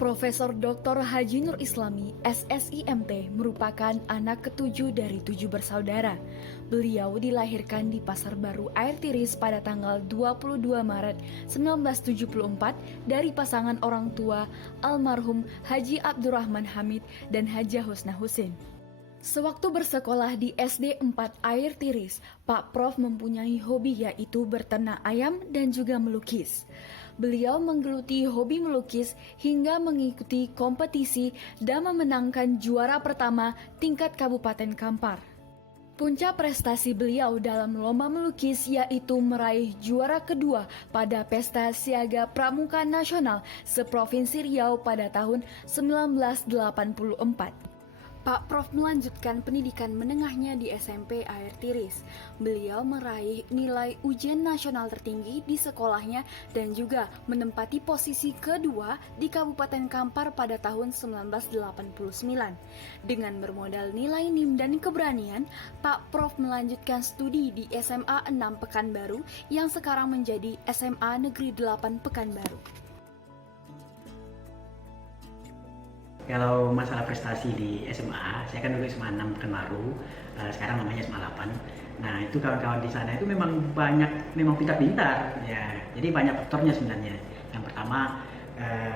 Profesor Dr. Haji Nur Islami, SSIMT, merupakan anak ketujuh dari 7 bersaudara. Beliau dilahirkan di Pasar Baru Air Tiris pada tanggal 22 Maret 1974 dari pasangan orang tua almarhum Haji Abdurrahman Hamid dan Hajah Husna Husin. Sewaktu bersekolah di SD 4 Air Tiris, Pak Prof mempunyai hobi yaitu berternak ayam dan juga melukis. Beliau menggeluti hobi melukis hingga mengikuti kompetisi dan memenangkan juara pertama tingkat Kabupaten Kampar. Puncak prestasi beliau dalam lomba melukis yaitu meraih juara kedua pada Pesta Siaga Pramuka Nasional seprovinsi Riau pada tahun 1984. Pak Prof melanjutkan pendidikan menengahnya di SMP Air Tiris. Beliau meraih nilai ujian nasional tertinggi di sekolahnya dan juga menempati posisi kedua di Kabupaten Kampar pada tahun 1989. Dengan bermodal nilai NIM dan keberanian, Pak Prof melanjutkan studi di SMA 6 Pekanbaru yang sekarang menjadi SMA Negeri 8 Pekanbaru. Kalau masalah prestasi di SMA, saya kan dulu SMA 6 Pekanbaru, sekarang namanya SMA 8. Nah, itu kawan-kawan di sana itu memang pintar-pintar, ya. Jadi banyak faktornya sebenarnya. Yang pertama,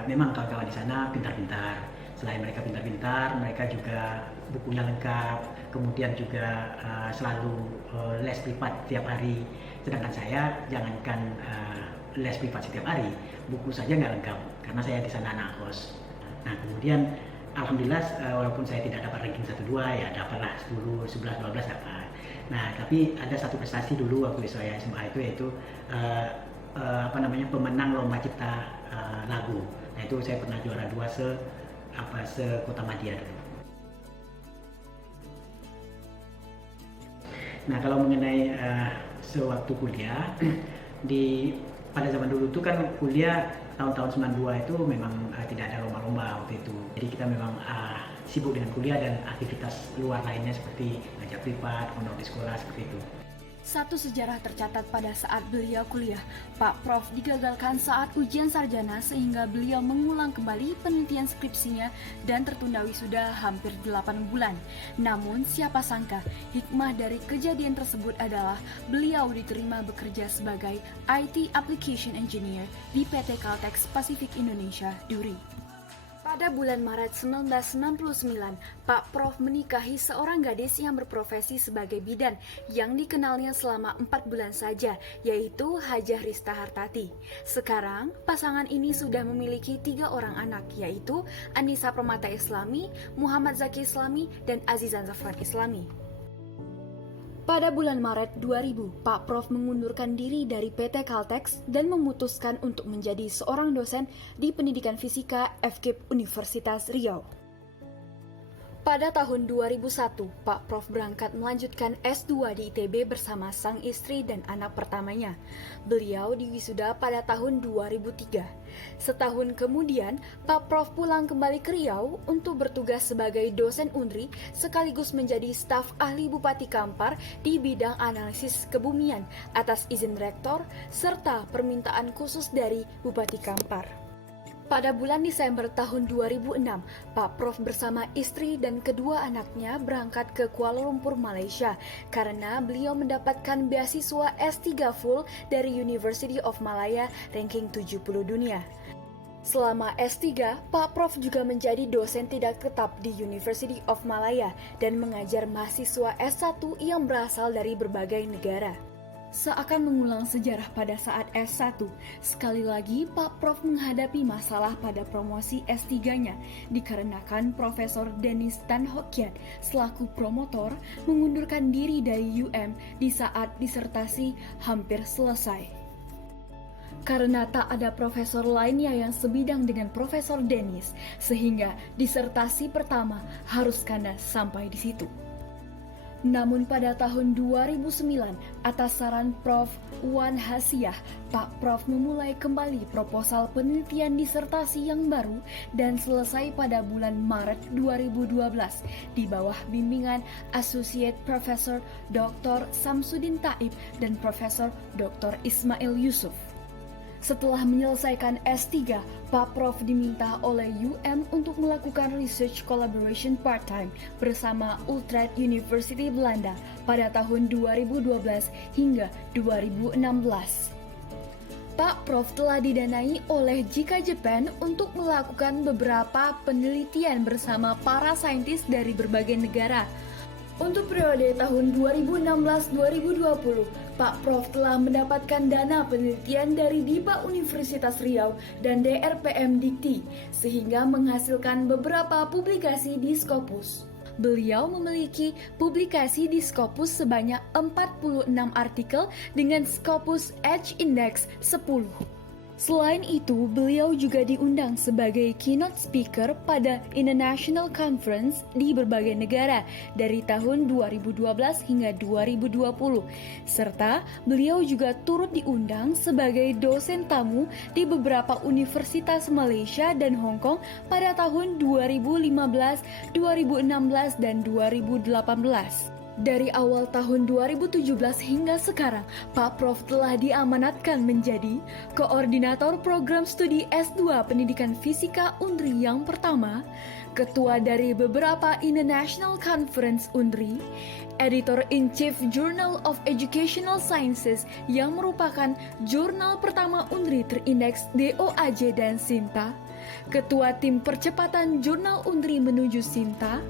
memang kawan-kawan di sana pintar-pintar. Selain mereka pintar-pintar, mereka juga bukunya lengkap, kemudian juga selalu les privat tiap hari. Sedangkan saya, jangankan les privat setiap hari, buku saja nggak lengkap, karena saya di sana anak kos. Nah, kemudian alhamdulillah walaupun saya tidak dapat ranking 1-2 ya dapatlah 10, 11, 12 dapat. Nah, tapi ada satu prestasi dulu waktu saya SMA itu yaitu pemenang lomba cipta lagu. Nah, itu saya pernah juara 2 se Kota Madia dulu. Nah, kalau mengenai sewaktu kuliah pada zaman dulu itu kan kuliah tahun-tahun 92 itu memang tidak ada lomba-lomba waktu itu. Jadi kita memang sibuk dengan kuliah dan aktivitas luar lainnya seperti ngajar privat, pondok di sekolah seperti itu. Satu sejarah tercatat pada saat beliau kuliah, Pak Prof digagalkan saat ujian sarjana sehingga beliau mengulang kembali penelitian skripsinya dan tertunda wisuda hampir 8 bulan. Namun siapa sangka hikmah dari kejadian tersebut adalah beliau diterima bekerja sebagai IT Application Engineer di PT Caltex Pacific Indonesia, Duri. Pada bulan Maret 1999, Pak Prof menikahi seorang gadis yang berprofesi sebagai bidan yang dikenalnya selama 4 bulan saja, yaitu Hajah Rista Hartati. Sekarang, pasangan ini sudah memiliki 3 orang anak, yaitu Anissa Permata Islami, Muhammad Zaki Islami, dan Azizan Zafran Islami. Pada bulan Maret 2000, Pak Prof mengundurkan diri dari PT Caltex dan memutuskan untuk menjadi seorang dosen di pendidikan fisika FKIP Universitas Riau. Pada tahun 2001, Pak Prof berangkat melanjutkan S2 di ITB bersama sang istri dan anak pertamanya. Beliau diwisuda pada tahun 2003. Setahun kemudian, Pak Prof pulang kembali ke Riau untuk bertugas sebagai dosen UNRI sekaligus menjadi staf ahli Bupati Kampar di bidang analisis kebumian atas izin rektor serta permintaan khusus dari Bupati Kampar. Pada bulan Desember tahun 2006, Pak Prof bersama istri dan kedua anaknya berangkat ke Kuala Lumpur, Malaysia karena beliau mendapatkan beasiswa S3 full dari University of Malaya ranking 70 dunia. Selama S3, Pak Prof juga menjadi dosen tidak tetap di University of Malaya dan mengajar mahasiswa S1 yang berasal dari berbagai negara. Seakan mengulang sejarah pada saat S1, sekali lagi Pak Prof menghadapi masalah pada promosi S3-nya dikarenakan Profesor Dennis Tan Hokiat selaku promotor mengundurkan diri dari UM di saat disertasi hampir selesai. Karena tak ada profesor lainnya yang sebidang dengan Profesor Dennis, sehingga disertasi pertama harus kandas sampai di situ. Namun pada tahun 2009, atas saran Prof. Wan Hasiah, Pak Prof memulai kembali proposal penelitian disertasi yang baru dan selesai pada bulan Maret 2012 di bawah bimbingan Associate Professor Dr. Samsudin Taib dan Profesor Dr. Ismail Yusuf. Setelah menyelesaikan S3, Pak Prof diminta oleh UM untuk melakukan research collaboration part-time bersama Utrecht University Belanda pada tahun 2012 hingga 2016. Pak Prof telah didanai oleh JICA Japan untuk melakukan beberapa penelitian bersama para saintis dari berbagai negara. Untuk periode tahun 2016-2020, Pak Prof telah mendapatkan dana penelitian dari DIPA Universitas Riau dan DRPM Dikti, sehingga menghasilkan beberapa publikasi di Scopus. Beliau memiliki publikasi di Scopus sebanyak 46 artikel dengan Scopus Edge Index 10. Selain itu, beliau juga diundang sebagai keynote speaker pada International Conference di berbagai negara dari tahun 2012 hingga 2020, serta beliau juga turut diundang sebagai dosen tamu di beberapa universitas Malaysia dan Hong Kong pada tahun 2015, 2016, dan 2018. Dari awal tahun 2017 hingga sekarang, Pak Prof telah diamanatkan menjadi Koordinator Program Studi S2 Pendidikan Fisika UNRI yang pertama, Ketua dari beberapa International Conference UNRI, Editor-in-Chief Journal of Educational Sciences yang merupakan jurnal pertama UNRI terindeks DOAJ dan SINTA, Ketua Tim Percepatan Jurnal UNRI menuju SINTA,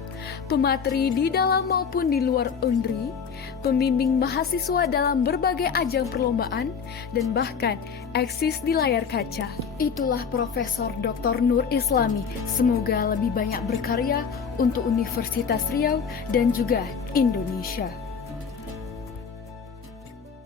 pemateri di dalam maupun di luar UNRI, pembimbing mahasiswa dalam berbagai ajang perlombaan, dan bahkan eksis di layar kaca. Itulah Profesor Dr. Nur Islami. Semoga lebih banyak berkarya untuk Universitas Riau dan juga Indonesia.